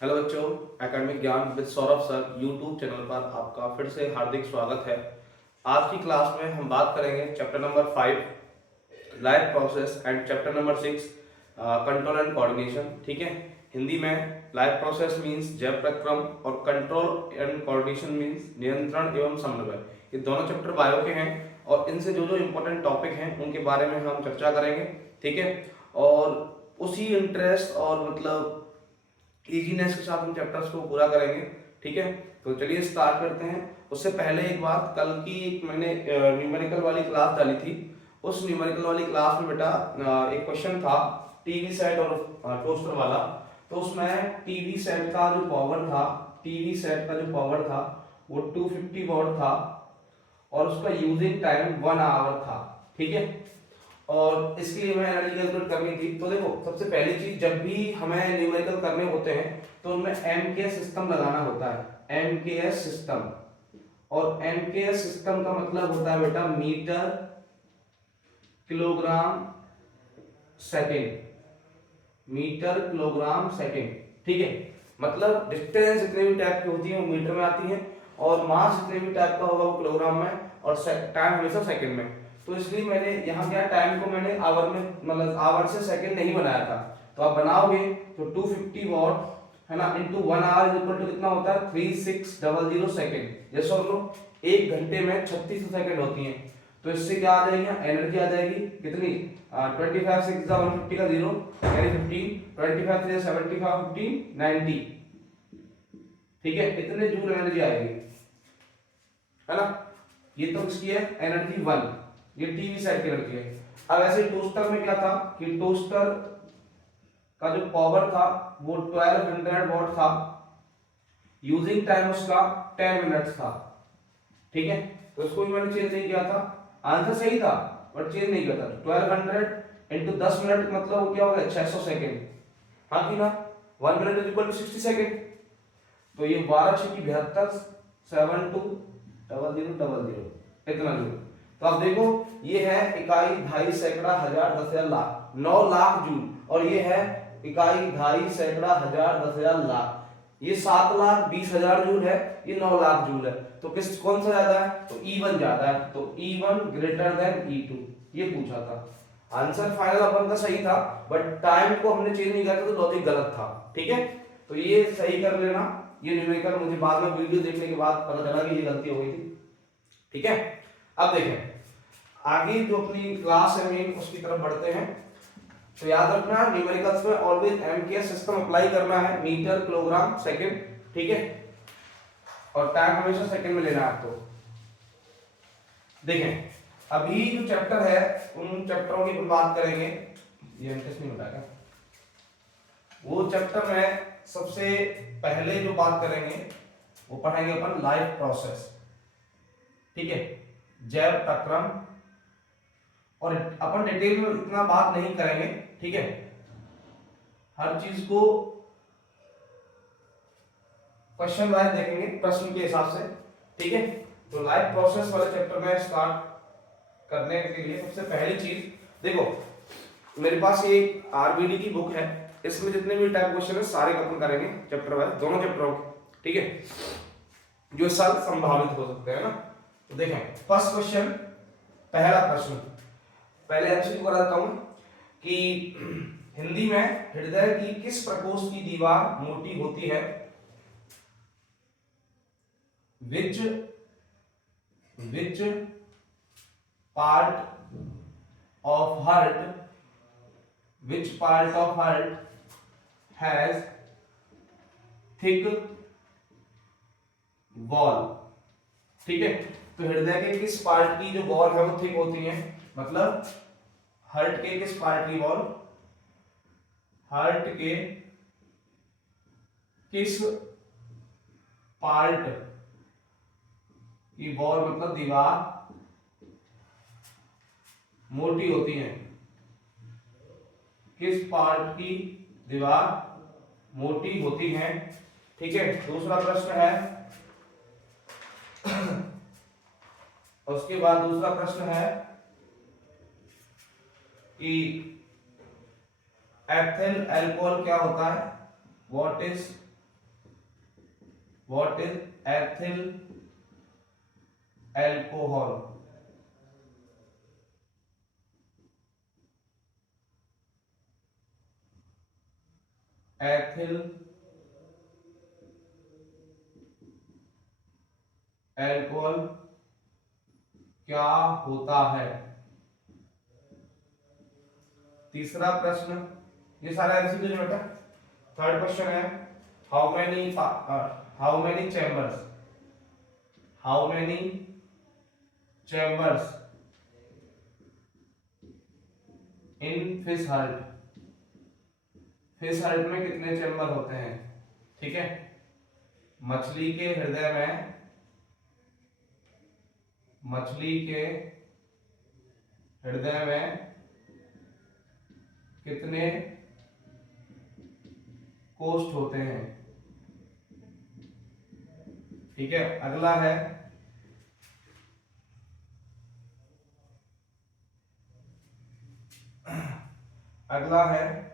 Hello बच्चों, academic ज्ञान with Saurabh sir YouTube channel पर आपका फिर से हार्दिक स्वागत है। आज की क्लास में हम बात करेंगे chapter number 5 life process and chapter number 6 control and coordination. ठीक है, हिंदी में लाइफ प्रोसेस मींस जैव प्रक्रम और कंट्रोल एंड कोऑर्डिनेशन मींस नियंत्रण एवं समन्वय। ये दोनों चैप्टर बायो के हैं और इनसे जो जो इम्पोर्टेंट टॉपिक हैं उनके बारे में हम चर्चा करेंगे। ठीक है, और उसी इंटरेस्ट और मतलब इजीनेस के साथ इन चैप्टर्स को पूरा करेंगे। ठीक है, तो चलिए स्टार्ट करते हैं। उससे पहले एक बात, कल की एक मैंने न्यूमेरिकल वाली क्लास डाली थी। उस न्यूमेरिकल वाली क्लास में बेटा एक क्वेश्चन था टीवी सेट और टोस्टर वाला। तो उसमें टीवी सेट का जो पावर था, टीवी सेट का जो पावर था वो 250 वॉट था और उसका यूजिंग टाइम 1 आवर था। ठीक है, और इसके लिए हमें एनर्जी कैलकुलेट करनी थी। तो देखो, सबसे पहली चीज, जब भी हमें न्यूमेरिकल करने होते हैं तो उनमें एमकेएस सिस्टम लगाना होता है, एमकेएस सिस्टम। और एमकेएस सिस्टम का मतलब होता है बेटा metre kilogram second, metre kilogram second. ठीक है, मतलब डिस्टेंस जितने भी टाइप की होती है वो मीटर में आती है और मास जितने भी टाइप का होगा वो किलोग्राम में, और टाइम हमेशा सेकंड में। तो इसलिए मैंने यहाँ क्या टाइम को मैंने आवर में, मतलब आवर से सेकंड नहीं बनाया था। तो आप बनाओगे तो 250 वॉट है ना into 1 hour is equal to कितना होता है 3600 सेकंड। जैसे हम लोग एक घंटे में 3600 सेकंड होती हैं। तो इससे क्या आ जाएगी, एनर्जी आ जाएगी कितनी, 25 6 150 का 0 यानी 15, 25 3 75 15 90। ठीक है, इतने जूल एनर्जी आएगी, है ना। ये तो किसकी है, एनर्जी 1, ये टीवी सेट की एनर्जी है। अब ऐसे टोस्टर में क्या था कि टोस्टर का जो पावर था वो 1200 वॉट था, यूजिंग टाइम उसका 10 मिनट्स था। ठीक है, तो इसको भी मैंने चेंज नहीं किया था, आंसर सही था बट चेंज नहीं किया था। 1200 इंटू 10 मिनट मतलब वो क्या हो गया 600 सेकेंड। हाँ कि ना, 1 minute is equal to 60 second. तो ये 12 6 की 72 720000 इतना जूल। तो आप देखो, ये है इकाई, ढाई, सैकड़ा, हजार, 10,000, लाख, 9 लाख जूल। और ये है इकाई, ढाई, सैकड़ा, हजार, 10,000, लाख। ये 7,20,000 जूल है, ये 9 लाख जूल है। तो किस कौन सा ज्यादा है, तो E1 ज्यादा है। तो E1 ग्रेटर देन E2, ये पूछा था। आंसर फाइनल अपन का सही था बट टाइम को हमने चेंज नहीं किया था, तो लॉजिक गलत था। ठीक है, तो ये सही कर लेना। ये न्यूमेरिकल मुझे बाद में वीडियो देखने के बाद पता चला कि ये गलती हो गई थी। ठीक है, अब देखें आगे जो अपनी क्लास है मेन, उसकी तरफ बढ़ते हैं। तो याद रखना, न्यूमेरिकल्स में ऑलवेज एमकेएस सिस्टम अप्लाई करना है, मीटर किलोग्राम सेकंड। ठीक है, और टाइम हमेशा सेकंड में लेना है आपको। देखें, अभी जो चैप्टर है उन चैप्टरों की बात करेंगे। ये इंटरेस्ट नहीं बताएगा, वो चैप्टर में सबसे पहले जो बात करेंगे वो पढ़ेंगे अपन लाइफ प्रोसेस। ठीक है, जैव प्रक्रम, और अपन डिटेल में इतना बात नहीं करेंगे। ठीक है, हर चीज को क्वेश्चन वाइज देखेंगे, प्रश्न के हिसाब से। ठीक है, तो लाइफ प्रोसेस वाले चैप्टर में स्टार्ट करने के लिए सबसे पहली चीज देखो, मेरे पास ये आरबीडी की बुक है, इसमें जितने भी टाइप क्वेश्चन है सारे अपन करेंगे चैप्टर वाइज, दोनों चैप्टरों के। ठीक है, जो इस साल संभावित हो सकते हैं ना। तो देखें फर्स्ट क्वेश्चन, पहला प्रश्न, पहले एमसीक्यू करा देता हूं कि हिंदी में हृदय की किस प्रकोष्ठ की दीवार मोटी होती है। Which part of heart, which part of heart has thick wall. ठीक है, तो हृदय के किस पार्ट की जो वॉल है वो थिक होती है, मतलब हार्ट के किस पार्ट की वॉल, हार्ट के किस पार्ट की वॉल मतलब दीवार मोटी होती है, किस पार्ट की दीवार मोटी होती है। ठीक है, दूसरा प्रश्न है, उसके बाद दूसरा प्रश्न है कि एथिल अल्कोहल क्या होता है, what is what is ethyl alcohol? Ethyl alcohol क्या होता है? तीसरा प्रश्न, ये सारा एमसीक्यू बेटा। थर्ड क्वेश्चन है, how many chambers, how many chambers in fish heart, fish heart में कितने चैम्बर होते हैं? ठीक है, मछली के हृदय में, मछली के हृदय में कितने कोष्ठ होते हैं? ठीक है, अगला है, अगला है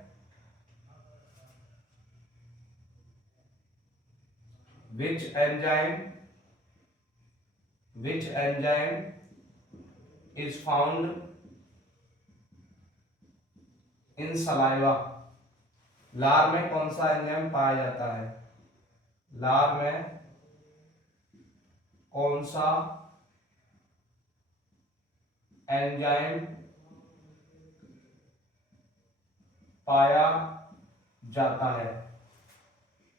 which enzyme, which enzyme is found in saliva? लार में कौन सा एंजाइम पाया जाता है? लार में कौन सा एंजाइम पाया जाता है?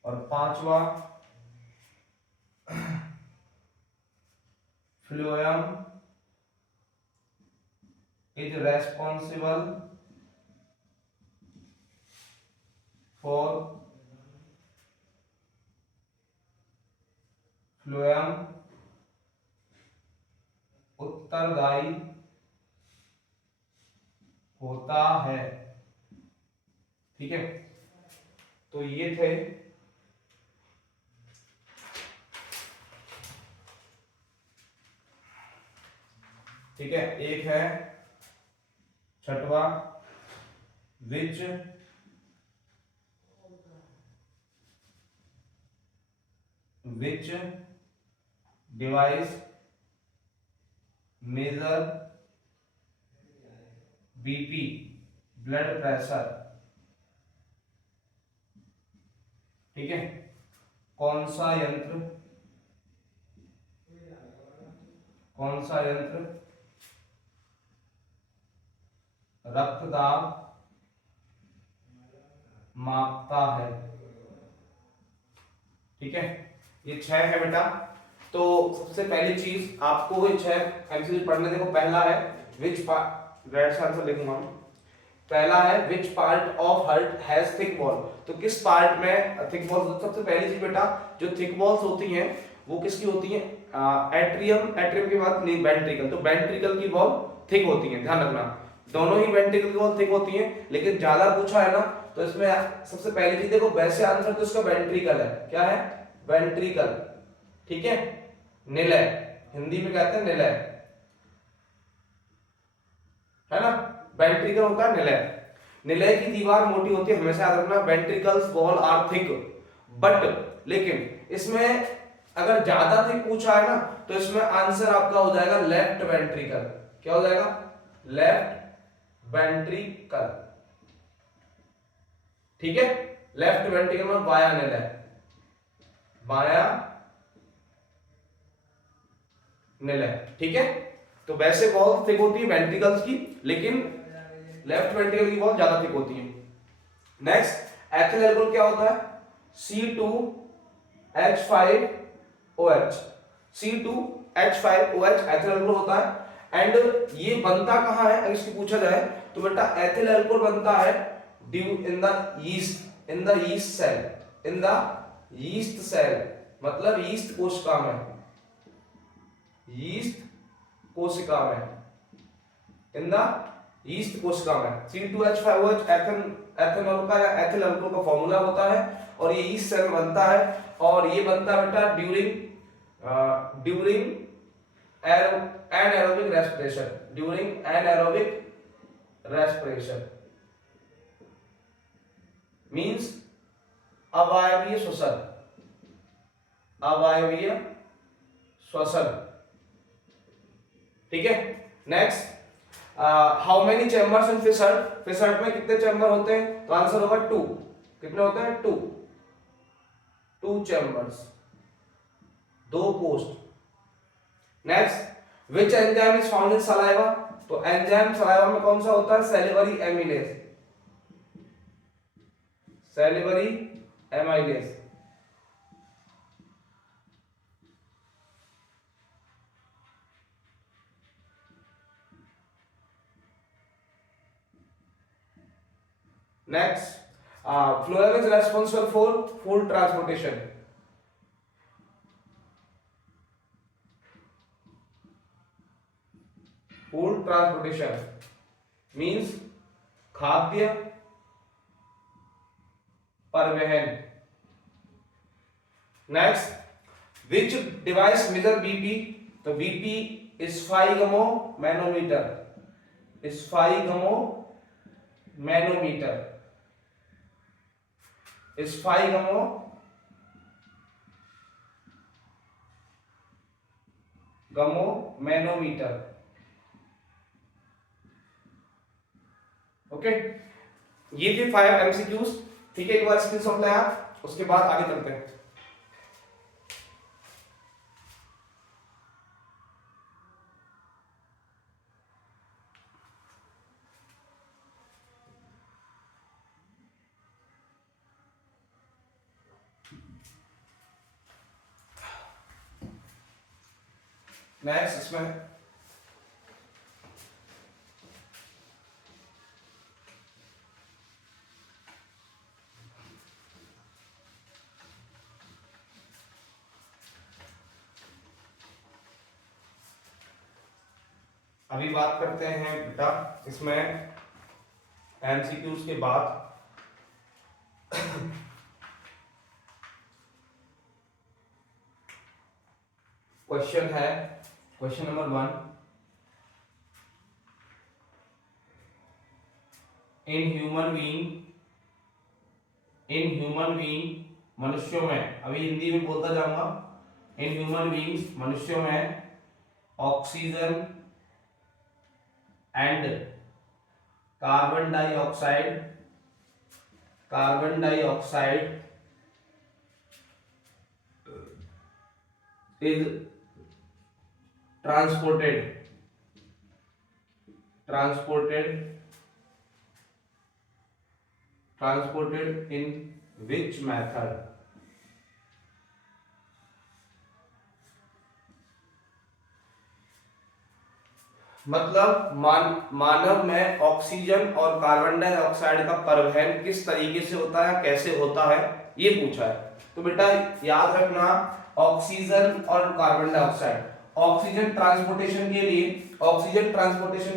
और पांचवा, phloem is responsible for, phloem उत्तरदायी होता है। ठीक है, तो ये थे ठीक है। एक है छठवा, which which device measure BP, blood pressure. ठीक है, कौन सा यंत्र, कौन सा यंत्र रक्तदाब मापता है? ठीक है, ये 6 है बेटा। तो सबसे पहली चीज आपको ये 6 एमसीक्यू पढ़ने, देखो पहला है विच पार्ट, राइट से आंसर लिखूंगा मैं। पहला है which part of heart has thick wall, तो किस पार्ट में थिक वॉल? सबसे पहली चीज बेटा, जो थिक वॉल्स होती हैं वो किसकी होती हैं? एट्रियम, एट्रियम के बाद नहीं वेंट्रिकल, तो वेंट्रिकल की वॉल थिक होती है, ध्यान रखना। दोनों ही वेंट्रिकल की वॉल थिक होती है, लेकिन ज्यादा पूछा है ना, तो इसमें सबसे पहली चीज देखो, वैसे आंसर तो इसका वेंट्रिकल है। क्या है? वेंट्रिकल। ठीक है, निलय, हिंदी में कहते हैं निलय, है ना। वेंट्रिकल होता है निलय, निलय की दीवार मोटी होती है, हमेशा याद रखना। Ventricles wall are thick, but लेकिन इसमें अगर ज्यादा थिक पूछा है ना, तो इसमें आंसर आपका हो जाएगा लेफ्ट वेंट्रिकल। क्या हो जाएगा? Left ventricle. ठीक है, लेफ्ट वेंट्रिकल में बाया निलय, बाया निलय। ठीक है, तो वैसे वॉल थिक होती है वेंट्रिकल्स की, लेकिन लेफ्ट वेंट्रिकल की वॉल ज्यादा थिक होती है। नेक्स्ट, एथिल अल्कोहल क्या होता है? C2H5OH, C2H5OH एथिल अल्कोहल होता है। एंड ये बनता कहां है अगर इसकी पूछा जाए, तो बेटा एथिल अल्कोहल बनता है in the yeast, in the yeast cell, in the yeast cell, मतलब यीस्ट कोशिका में, यीस्ट कोशिका में, इन द यीस्ट कोशिका में। C2H5OH एथेनॉल का या एथिल अल्कोहल का फॉर्मूला होता है, और ये यीस्ट सेल में बनता है, और ये बनता है बेटा during anaerobic respiration, during anaerobic respiration means अवायवीय श्वसन, अवायवीय श्वसन। ठीक है। Next, how many chambers in fish heart? Fish heart में कितने चैम्बर होते हैं? तो आंसर होगा 2। कितने होते हैं? 2। 2 chambers, 2 post. Next, which enzyme is found in saliva? तो एंजाइम सलाइवा में कौन सा होता है? Salivary amylase. Salivary amylase. Next, phloem is responsible for food transportation. Food transportation means खाद्य परिवहन। Next, which device measure BP? तो BP sphygmomanometer. Sphygmomanometer. Sphygmomanometer. Okay, ये थे 5 एमसीक्यूज। ठीक है, एक बार स्क्रीनशॉट ले आप, उसके बाद आगे चलते हैं। नेक्स्ट, इसमें अभी बात करते हैं बेटा, इसमें एमसीक्यूज के बाद क्वेश्चन है, question number 1। In human being मनुष्यों में, अभी हिंदी में बोलता जाऊंगा। इन ह्यूमन बीइंग्स मनुष्यों में oxygen and carbon dioxide is transported in which method? मतलब मानव में ऑक्सीजन और कार्बन डाइऑक्साइड का परिवहन किस तरीके से होता है, कैसे होता है, ये पूछा है। तो बेटा याद रखना, ऑक्सीजन और कार्बन डाइऑक्साइड, ऑक्सीजन ट्रांसपोर्टेशन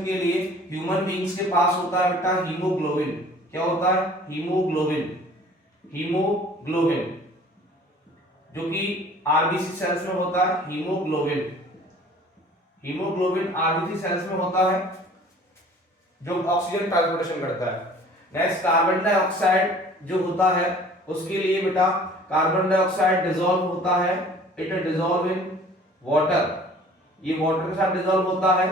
के लिए ह्यूमन बीइंग्स के पास होता है बेटा हीमोग्लोबिन। क्या होता है? हीमोग्लोबिन, जो कि आरबीसी सेल्स में होता है। हीमोग्लोबिन आरबीसी सेल्स में होता है, जो ऑक्सीजन ट्रांसपोर्टेशन करता है। नेक्स्ट, कार्बन डाइऑक्साइड जो होता है, उसके लिए बेटा कार्बन डाइऑक्साइड डिसॉल्व होता है, इट डिसॉल्व इन वाटर। ये वाटर के साथ डिसॉल्व होता है,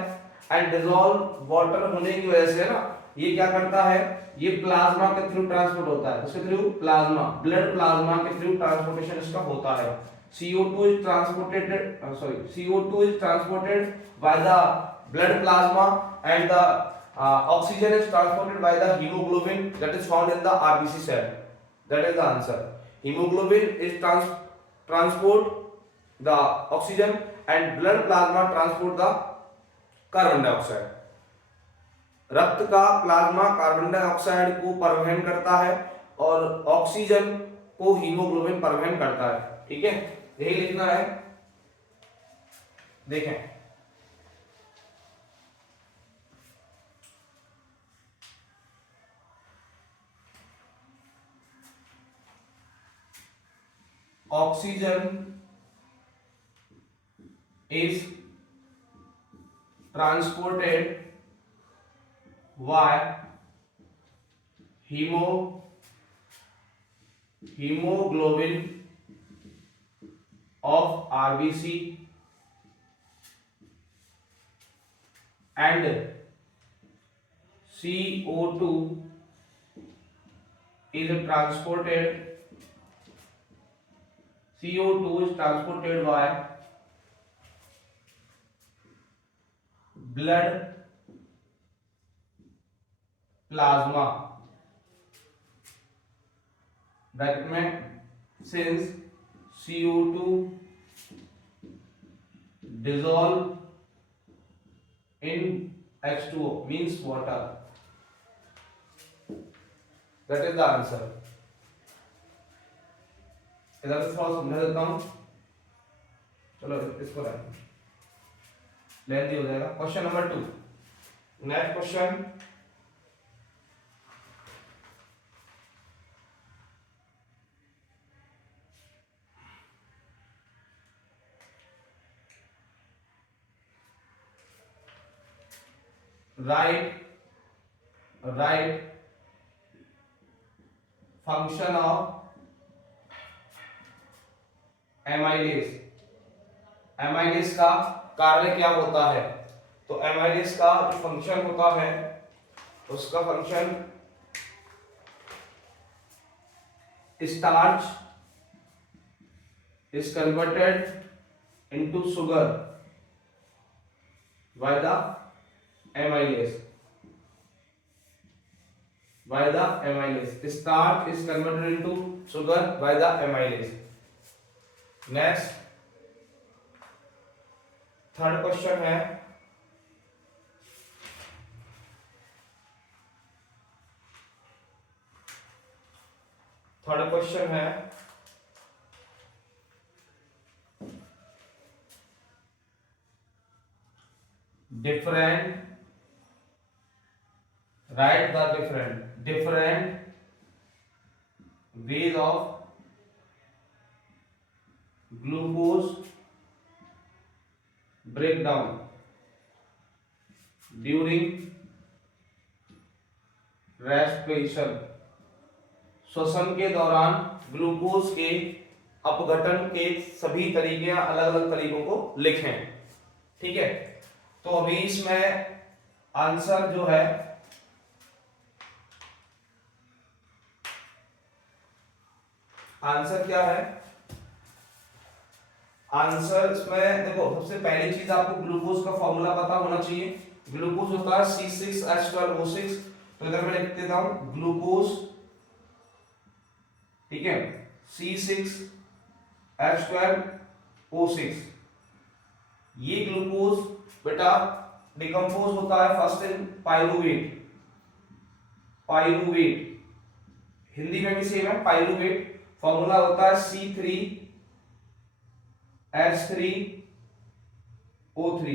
एंड डिसॉल्व वाटर होने की वजह से ना ये क्या करता है, ये प्लाज्मा के थ्रू ट्रांसपोर्ट होता है। उसके थ्रू प्लाज्मा, ब्लड प्लाज्मा के थ्रू ट्रांसपोर्टेशन इसका होता है। CO2 is transported by the blood plasma, and the oxygen is transported by the hemoglobin that is found in the RBC cell. That is the answer. Hemoglobin is transport the oxygen, and blood plasma transport the carbon dioxide. रक्त का plasma carbon dioxide को परिवहन करता है और oxygen को haemoglobin परिवहन करता है। ठीक है, यही लिखना है। देखें, oxygen is transported by haemoglobin of RBC and CO2 is transported by blood plasma bracket में since CO2 dissolve in H2O means water. That is the answer. इधर से थोड़ा समझा देता हूं, चलो इसको लेंदी हो जाएगा। Question number 2, next question, write function of amylase। amylase का कार्य क्या होता है? तो amylase का जो फंक्शन होता है उसका function starch is converted into sugar by the amylase। Starch is converted into sugar by the amylase। Next third question है, write the different ways of glucose breakdown during respiration। श्वसन के दौरान glucose के अपघटन के सभी तरीके, अलग अलग तरीकों को लिखें। ठीक है, तो अभी इसमें आंसर जो है, आंसर क्या है? आंसर इसमें देखो, सबसे पहली चीज आपको ग्लूकोज का फॉर्मूला पता होना चाहिए। ग्लूकोज होता है C6H12O6। तो इधर मैं लिख देता हूं ग्लूकोज, ठीक है, C6H12O6। ये ग्लूकोज बेटा डिकम्पोज होता है फर्स्ट इन पाइरूवेट, हिंदी में भी सेम है पाइरूवेट। फॉर्मूला होता है C3H3O3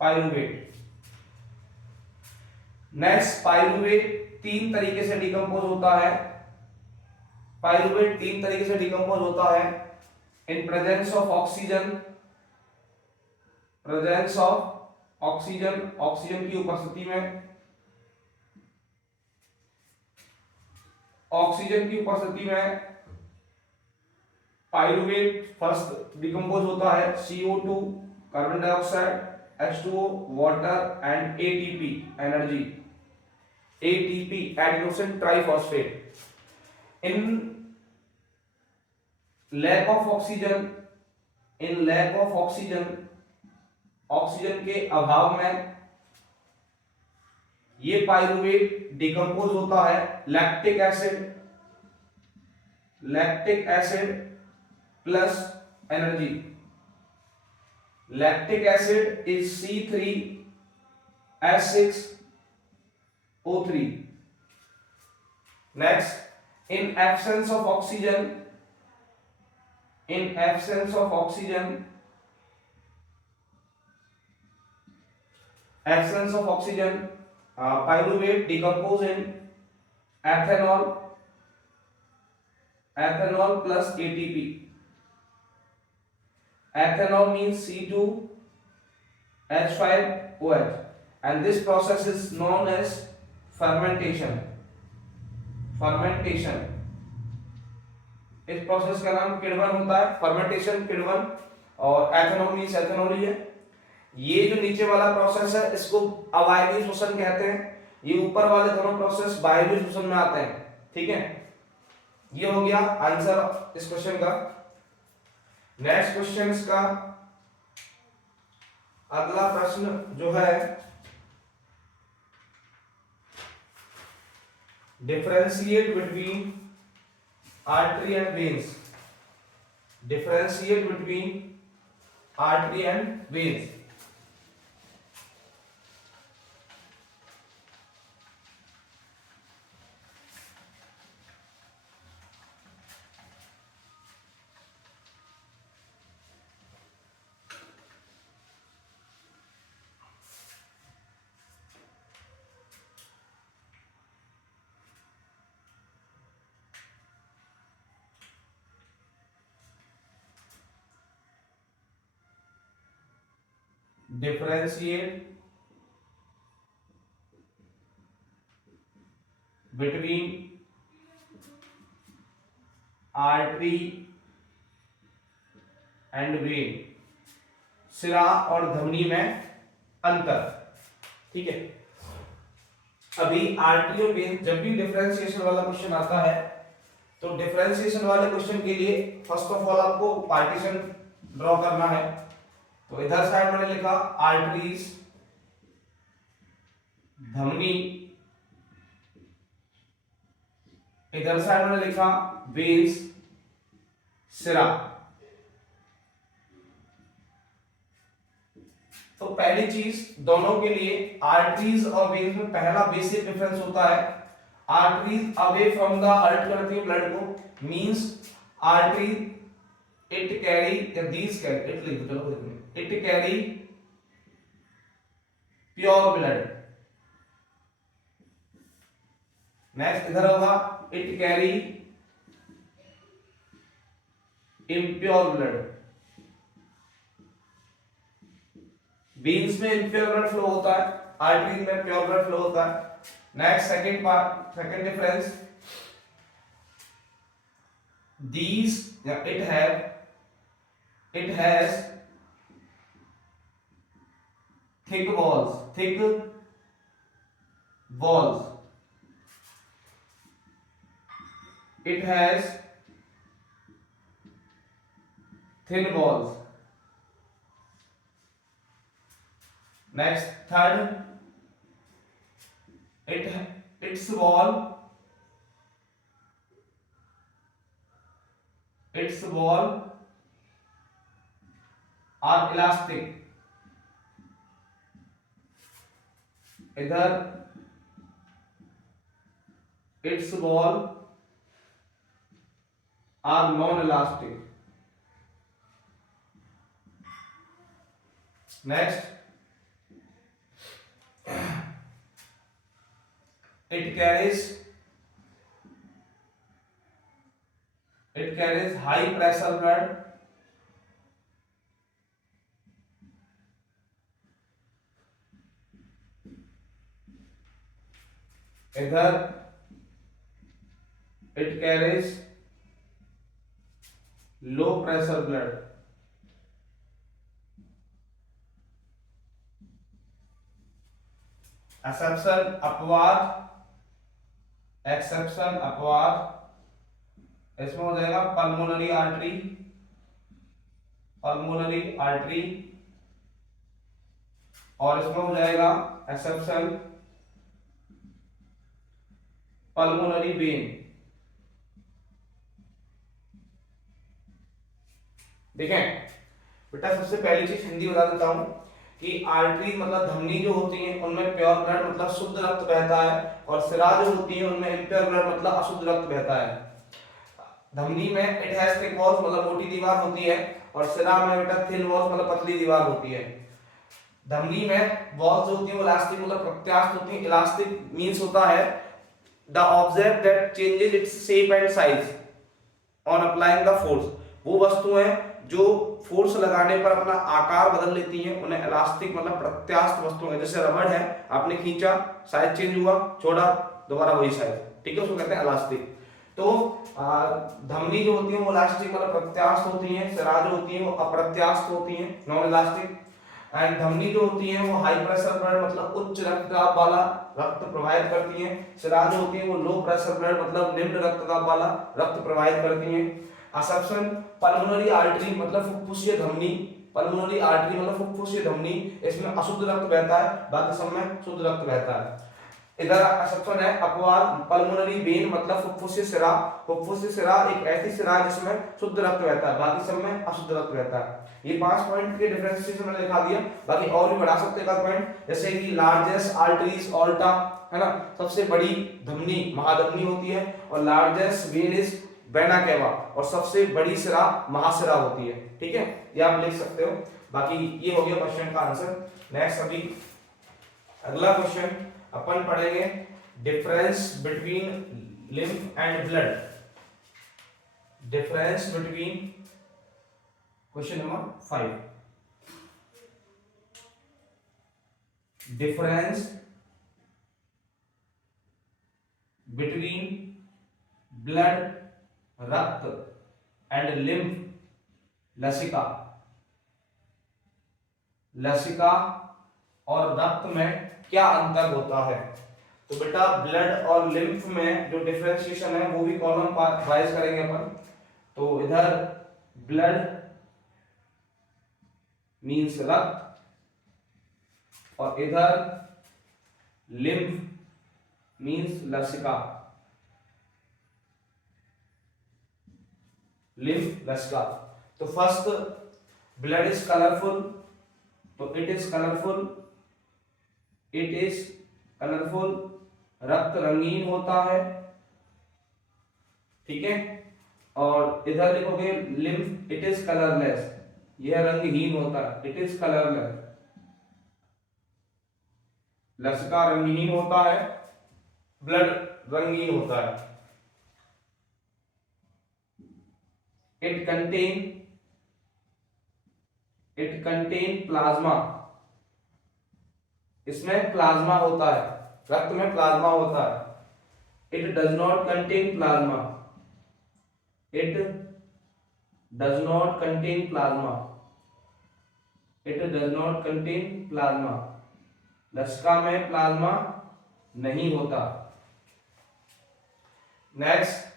पाइरूवेट। नेक्स्ट, पाइरूवेट तीन तरीके से डिकम्पोज होता है। In presence of oxygen, oxygen की उपस्थिति में, पाइरूवेट फर्स्ट डिकम्पोज होता है CO2 carbon dioxide, H2O water and ATP energy, ATP adenosine triphosphate. In lack of oxygen, oxygen के अभाव में ये पाइरूवेट डिकम्पोज होता है lactic acid plus energy. Lactic acid is C3H6O3। Next, in absence of oxygen, pyruvate decompose in ethanol plus ATP। ethanol means C2H5OH and this process is known as fermentation इस process का नाम किण्वन होता है, fermentation किण्वन, और ethanol means ethanol ही है। ये जो नीचे वाला प्रोसेस है इसको अवायवीय श्वसन कहते हैं, ये ऊपर वाले दोनों प्रोसेस वायवीय श्वसन में आते हैं, ठीक है। ये हो गया आंसर इस क्वेश्चन का। नेक्स्ट क्वेश्चन इसका अगला प्रश्न जो है, differentiate between artery and veins, differentiate between artery and veins. differentiate between artery and vein, सिरा और धमनी में अंतर, ठीक है। अभी आर्टरी और वेन जब भी डिफरेंशिएशन वाला क्वेश्चन आता है तो डिफरेंशिएशन वाले क्वेश्चन के लिए फर्स्ट ऑफ ऑल आपको पार्टीशन ड्रॉ करना है। तो इधर साइड मैंने लिखा आर्टरीज धमनी, इधर साइड मैंने लिखा वेन्स सिरा। तो पहली चीज दोनों के लिए आर्टरीज और वेन्स में पहला बेसिक डिफरेंस होता है, arteries away from the heart करती है ब्लड को, means artery it carry these carry, it लिख दो चलो देखो, it carry pure blood. Next इधर होगा it carry impure blood. Veins में इम्प्योर ब्लड फ्लो होता है, आर्टरी में प्योर ब्लड फ्लो होता है। Next second part, second difference, these it has thick walls, it has thin walls। next third, its wall are elastic, इधर its wall are non-elastic। next it carries high pressure blood, इधर it carries low pressure blood। Exception अपवाद, इसमें हो जाएगा pulmonary artery, और इसमें हो जाएगा एक्सेप्शन पल्मोनरी वेन। देखें बेटा, सबसे पहली चीज हिंदी बता देता हूं कि आर्टरी मतलब धमनी जो होती है उनमें प्योर ब्लड मतलब शुद्ध रक्त बहता है, और सिरा जो होती है उनमें इम्प्योर ब्लड मतलब अशुद्ध रक्त बहता है। धमनी में इट हैज थिक वॉल्स मतलब मोटी दीवार होती है, और सिरा में बेटा थिन वॉल्स मतलब पतली दीवार होती है। धमनी में वॉल्स जो होती है वो इलास्टिक मतलब प्रत्यास्थ होती है। इलास्टिक मींस होता है the object that changes its shape and size on applying the force, वो वस्तुएं जो फोर्स लगाने पर अपना आकार बदल लेती हैं उन्हें इलास्टिक मतलब प्रत्यास्थ वस्तुएं। जैसे रबड़ है, आपने खींचा साइज चेंज हुआ, छोड़ा दोबारा वही साइज, ठीक है, उसको कहते हैं इलास्टिक। तो धमनी जो होती है वो इलास्टिक मतलब प्रत्यास्थ होती हैं, सिरा जो होती है वो अप्रत्यास्थ होती हैं, नॉन इलास्टिक। एंड धमनी जो होती है वो हाई प्रेशर ब्लड मतलब उच्च रक्तदाब वाला रक्त प्रवाहित करती हैं, सिरा जो होती है वो लो प्रेशर ब्लड मतलब निम्न रक्तदाब वाला रक्त प्रवाहित करती हैं। असप्शन पल्मोनरी आर्टरी मतलब फुफ्फुसीय धमनी, पल्मोनरी आर्टरी मतलब फुफ्फुसीय धमनी, इसमें अशुद्ध रक्त बहता है, बाकी सब में शुद्ध रक्त बहता है। इधर असप्शन है अपवाद पल्मोनरी वेन मतलब फुफ्फुसीय सिरा, फुफ्फुसीय सिरा एक ऐसी सिरा है जिसमें शुद्ध रक्त बहता है, बाकी सब में अशुद्ध रक्त बहता है। ये 5 पॉइंट के डिफरेंशिएशन मैंने दिखा दिया, बाकी और भी बढ़ा सकते हैं पॉइंट, जैसे कि लार्जेस्ट आर्टरीज ऑल्टा है ना, सबसे बड़ी धमनी महाधमनी होती है, और largest when is vena cava, और सबसे बड़ी सिरा महासिरा होती है। ठीक है, ये आप लिख सकते हो। बाकी ये हो गया क्वेश्चन का आंसर। नेक्स्ट अभी अगला क्वेश्चन अपन पढ़ेंगे difference between lymph and blood. Difference between question number 5, difference between blood रक्त एंड लिम्फ लसिका, लसिका और रक्त में क्या अंतर होता है। तो बेटा ब्लड और लिम्फ में जो डिफरेंशिएशन है वो भी कॉलम वाइज करेंगे अपन। तो इधर ब्लड मींस रक्त और इधर लिम्फ मींस लसिका, लिम्फ लसिका। तो फर्स्ट ब्लड इज कलरफुल, तो it is colourful, it is colourful, रक्त रंगीन होता है। ठीक है, और इधर लिखोगे लिम्फ इट इज कलरलेस, यह रंगहीन होता है, इट इज कलरलेस, लसिका रंगहीन होता है, ब्लड रंगीन होता है। इट कंटेन प्लाज्मा, इसमें प्लाज्मा होता है, रक्त में प्लाज्मा होता है। It does not contain plasma, it does not contain plasma, it does not contain plasma, लसिका में प्लाज्मा नहीं होता। Next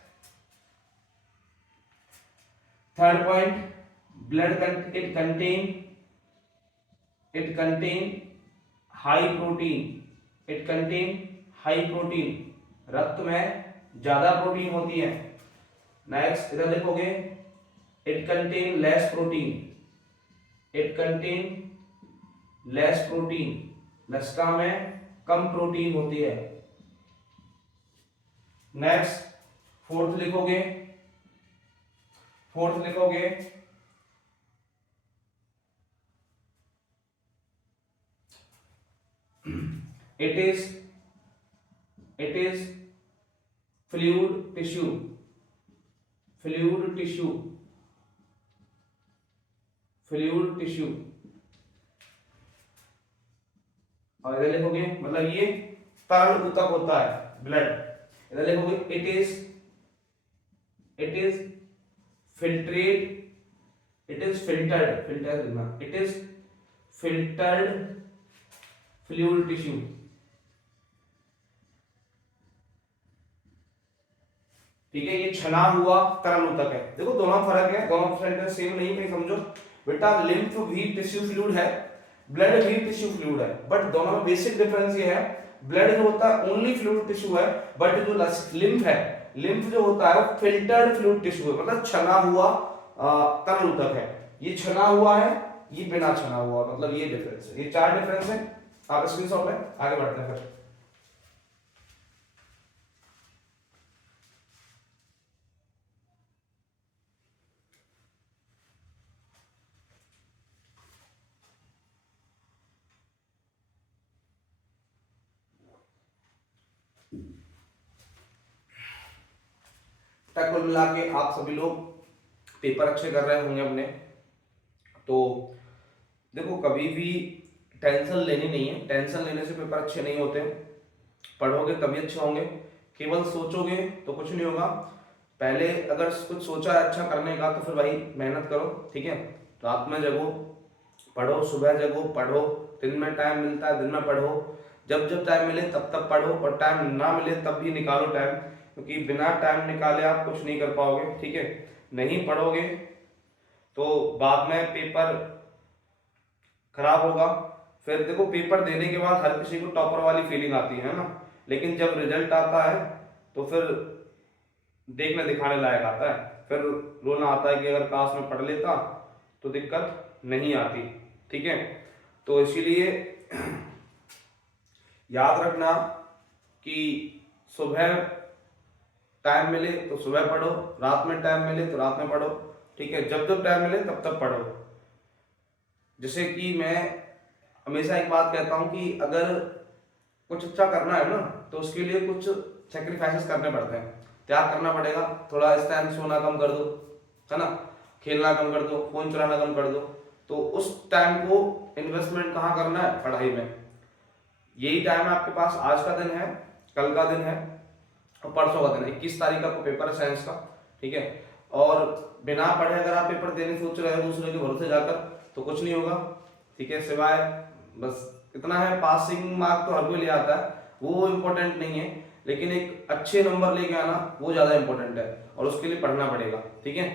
third point, blood it contain high protein, it contain high protein, रक्त में ज्यादा प्रोटीन होती है। नेक्स्ट इधर लिखोगे it contain less protein, it contain less protein, लसिका में कम प्रोटीन होती है। नेक्स्ट फोर्थ लिखोगे it is fluid tissue, fluid tissue, fluid tissue। और इधर लिखोगे मतलब ये तरल ऊतक होता है ब्लड। इधर लिखोगे it is filtrate, it is filtered, it is filtered fluid tissue। ठीक है, ये छना हुआ तरल ऊतक है। देखो दोनों फर्क है, दोनों सेंटेंस सेम नहीं, कहीं समझो बेटा लिम्फ भी टिश्यू फ्लूइड है, ब्लड भी टिश्यू फ्लूइड है, बट दोनों में बेसिक डिफरेंस ये है ब्लड जो होता है ओनली फ्लूइड टिश्यू है, बट जो लिम्फ है, लिम्फ जो होता है वो फिल्टर्ड फ्लूइड टिश्यू है, मतलब छना हुआ तरल ऊतक है। ये छना हुआ है, ये बिना छना हुआ, मतलब ये डिफरेंस है। ये 4 डिफरेंस है, आप स्क्रीनशॉट लें, आगे बढ़ते हैं फिर। कुल मिला के आप सभी लोग पेपर अच्छे कर रहे होंगे अपने। तो देखो कभी भी टेंशन लेनी नहीं है, टेंशन लेने से पेपर अच्छे नहीं होते, पढ़ोगे तभी अच्छे होंगे, केवल सोचोगे तो कुछ नहीं होगा। पहले अगर कुछ सोचा है अच्छा करने का तो फिर भाई मेहनत करो, ठीक है। रात में जगो, पढ़ो, सुबह जगो, पढ़ो, दिन में टाइम मिलता है दिन में पढ़ो, जब जब टाइम मिले तब तब पढ़ो, और टाइम ना मिले तब भी निकालो टाइम, क्योंकि बिना टाइम निकाले आप कुछ नहीं कर पाओगे, ठीक है। नहीं पढ़ोगे तो बाद में पेपर खराब होगा। फिर देखो पेपर देने के बाद हर किसी को टॉपर वाली फीलिंग आती है ना, लेकिन जब रिजल्ट आता है तो फिर देखने दिखाने लायक आता है, फिर रोना आता है कि अगर काश में पढ़ लेता तो दिक्कत नहीं आती, ठीक है। तो इसीलिए याद रखना कि सुबह टाइम मिले तो सुबह पढ़ो, रात में टाइम मिले तो रात में पढ़ो, ठीक है। जब जब टाइम मिले तब तब पढ़ो। जैसे कि मैं हमेशा एक बात कहता हूँ कि अगर कुछ अच्छा करना है ना तो उसके लिए कुछ सेक्रीफाइसेस करने पड़ते हैं, त्याग करना पड़ेगा। थोड़ा इस टाइम सोना कम कर दो, है ना, खेलना कम कर दो, फोन चलाना कम कर दो, तो उस टाइम को इन्वेस्टमेंट कहाँ करना है, पढ़ाई में। यही टाइम आपके पास आज का दिन है, कल का दिन है और परसों का दिन है। 21 तारीख का पेपर है साइंस का, ठीक है। और बिना पढ़े अगर आप पेपर देने सोच रहे हो दूसरे के भरोसे जाकर तो कुछ नहीं होगा, ठीक है। सिवाय बस इतना है, पासिंग मार्क तो हर कोई ले आता है, वो इम्पोर्टेंट नहीं है, लेकिन एक अच्छे नंबर लेके आना वो ज़्यादा इंपॉर्टेंट है, और उसके लिए पढ़ना पड़ेगा, ठीक है।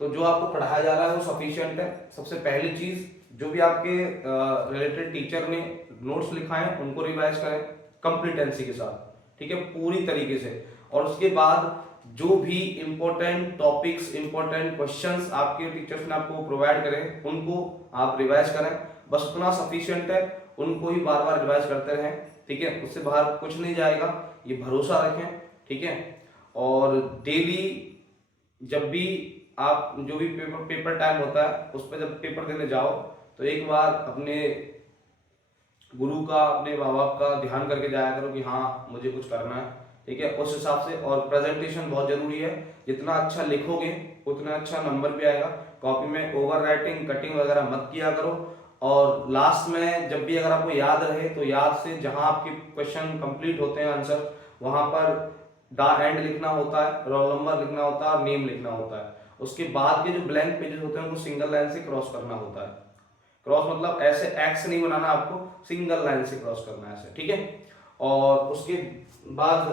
तो जो आपको पढ़ाया जा रहा है वो सफिशिएंट है। सबसे पहली चीज़, जो भी आपके रिलेटेड टीचर ने नोट्स लिखा है उनको रिवाइज करें कंप्लीटेंसी के साथ, ठीक है, पूरी तरीके से। और उसके बाद जो भी इंपॉर्टेंट टॉपिक्स, इंपॉर्टेंट क्वेश्चंस आपके टीचर्स ने आपको प्रोवाइड करें उनको आप रिवाइज करें, बस उतना सफिशिएंट है, उनको ही बार बार रिवाइज करते रहें, ठीक है। उससे बाहर कुछ नहीं जाएगा, ये भरोसा रखें, ठीक है। और डेली जब भी आप जो भी पेपर टाइम होता है उस पर जब पेपर देने जाओ तो एक बार अपने गुरु का, अपने माँ बाप का ध्यान करके जाया करो कि हाँ मुझे कुछ करना है, ठीक है, उस हिसाब से। और प्रेजेंटेशन बहुत जरूरी है, जितना अच्छा लिखोगे उतना अच्छा नंबर भी आएगा। कॉपी में ओवर राइटिंग, कटिंग वगैरह मत किया करो। और लास्ट में जब भी अगर आपको याद रहे तो याद से जहां आपके क्वेश्चन कंप्लीट होते हैं आंसर, वहां पर द एंड लिखना होता है, रोल नंबर लिखना होता है और नेम लिखना होता है। उसके बाद के जो ब्लैंक पेजेस होते हैं उनको सिंगल लाइन से क्रॉस करना होता है। क्रॉस मतलब ऐसे एक्स नहीं बनाना, आपको सिंगल लाइन से क्रॉस करना है ऐसे, ठीक है। और उसके बाद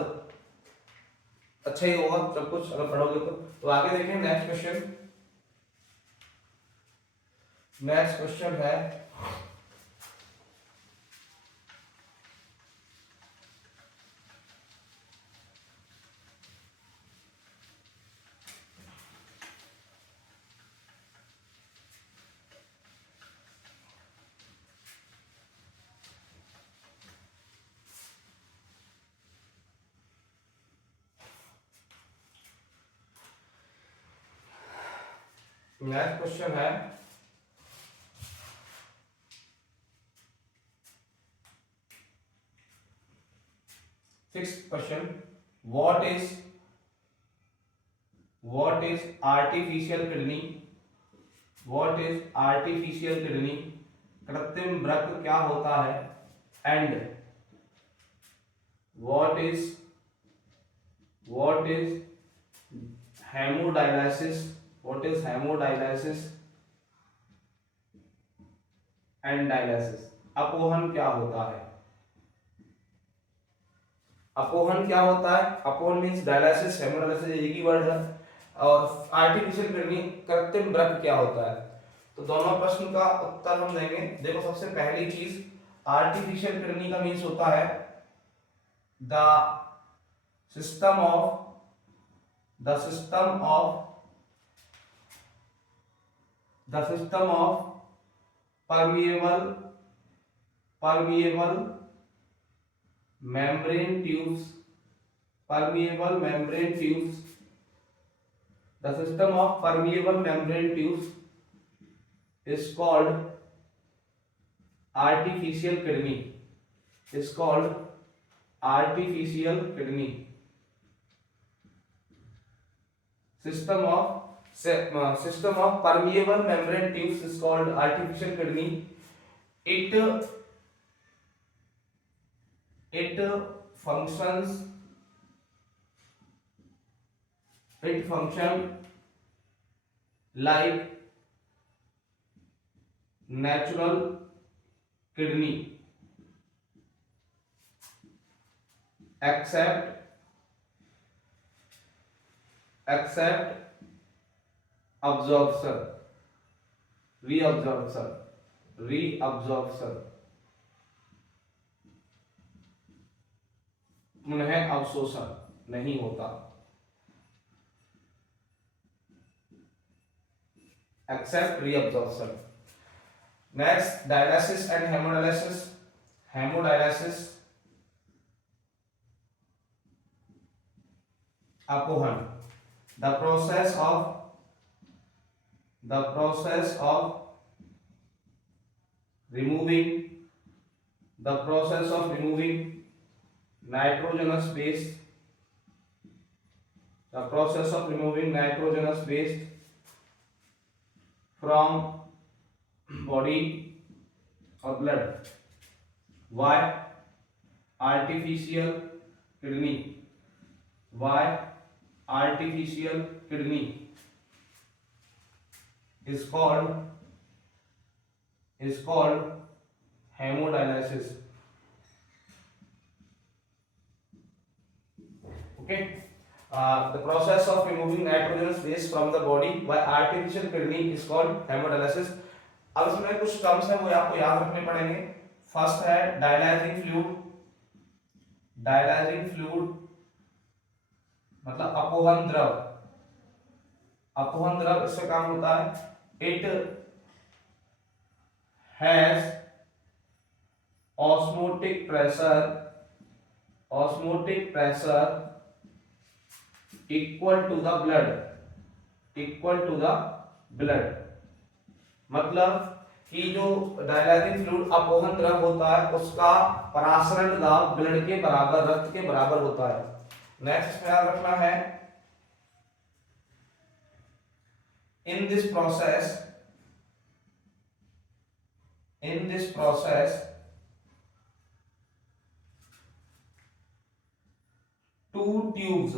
अच्छा ही होगा सब कुछ अगर पढ़ोगे तो आगे देखें नेक्स्ट क्वेश्चन। नेक्स्ट क्वेश्चन है नेक्स्ट क्वेश्चन है sixth question, what is artificial kidney, what is artificial kidney, कृत्रिम वृक्क क्या होता है, and what is hemodialysis, what is hemodialysis and dialysis. अपोहन क्या होता है, अपोहन क्या होता है, अपोहन मींस डायलिसिस, हेमोडायलिसिस एक ही वर्ड है। और आर्टिफिशियल किडनी, कृत्रिम वृक्क क्या होता है। तो दोनों प्रश्न का उत्तर हम देंगे। देखो सबसे पहली चीज, आर्टिफिशियल किडनी का मींस होता है the system of permeable membrane tubes, the system of permeable membrane tubes is called artificial kidney, system of permeable membrane tubes is called artificial kidney. It functions it function like natural kidney except absorption reabsorption पुनः अवशोषण नहीं होता। Except reabsorption. Next dialysis and hemodialysis अपोहन। The process of removing nitrogenous waste from body or blood. Why artificial kidney is called hemodialysis. Okay. The process of removing nitrogenous waste from the body by artificial kidney is called hemodialysis. अब इसमें कुछ terms है वो आपको याद रखने पड़ेंगे। First है डायलाइजिंग फ्लूइड मतलब अपोहन द्रव। इससे काम होता है it has osmotic pressure equal to the blood. मतलब कि जो डायलाइजिंग फ्लूइड अपोहन द्रव होता है उसका परासरण दाब ब्लड के बराबर, रक्त के बराबर होता है। नेक्स्ट इसमें याद रखना है in this process two tubes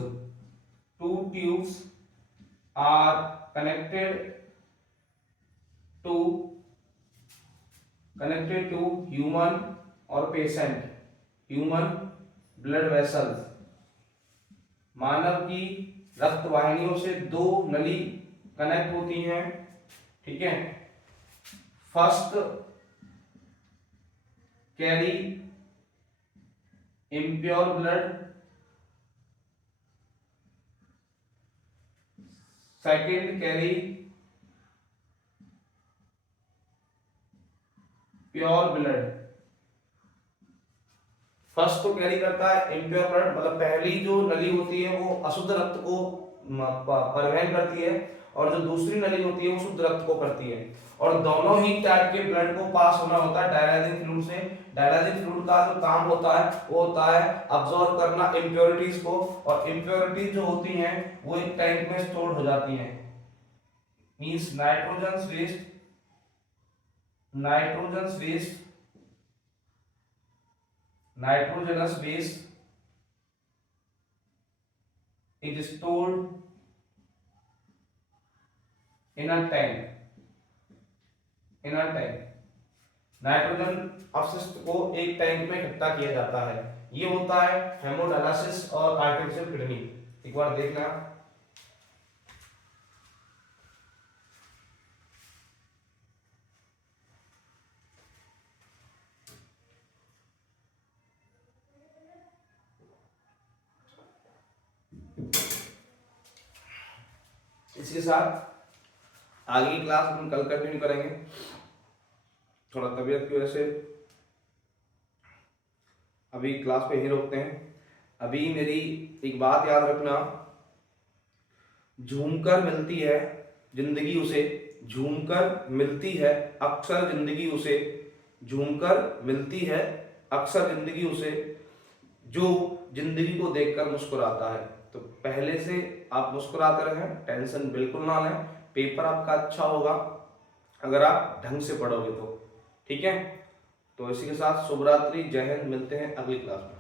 are connected to human blood vessels। मानव की रक्त वाहिनियों से दो नली कनेक्ट होती हैं, ठीक है। First carry impure blood, second carry pure blood. First तो कैरी करता है इम्प्योर ब्लड, मतलब पहली जो नली होती है वो अशुद्ध रक्त को परिवहन करती है और जो दूसरी नली होती है वो शुद्ध रक्त को करती है। और दोनों ही टाइप के ब्लड को पास होना होता है डायलाइजिंग फ्लूइड से। डायलाइजिंग फ्लूइड का जो काम होता है वो होता है अब्सॉर्ब करना इम्प्योरिटीज को, और इम्प्योरिटीज जो होती हैं वो एक टैंक में स्टोर हो जाती हैं। Means nitrogen waste is stored in a tank। Nitrogen अपशिष्ट को एक टैंक में इकट्ठा किया जाता है। ये होता है हेमोडायलिसिस और आर्टिफिशियल किडनी। एक बार देखना, इसके साथ आगे की क्लास हम कल कंटिन्यू करेंगे। थोड़ा तबीयत की वजह से अभी क्लास पे ही रोकते हैं। अभी मेरी एक बात याद रखना, झूमकर मिलती है जिंदगी उसे, झूमकर मिलती है अक्सर जिंदगी उसे, झूमकर मिलती है अक्सर जिंदगी उसे जो जिंदगी को देखकर मुस्कुराता है। तो पहले से आप मुस्कुराते रहें, टेंशन बिल्कुल ना लें। पेपर आपका अच्छा होगा अगर आप ढंग से पढ़ोगे तो, ठीक है। तो इसी के साथ शुभ रात्रि, जय हिंद, मिलते हैं अगली क्लास में।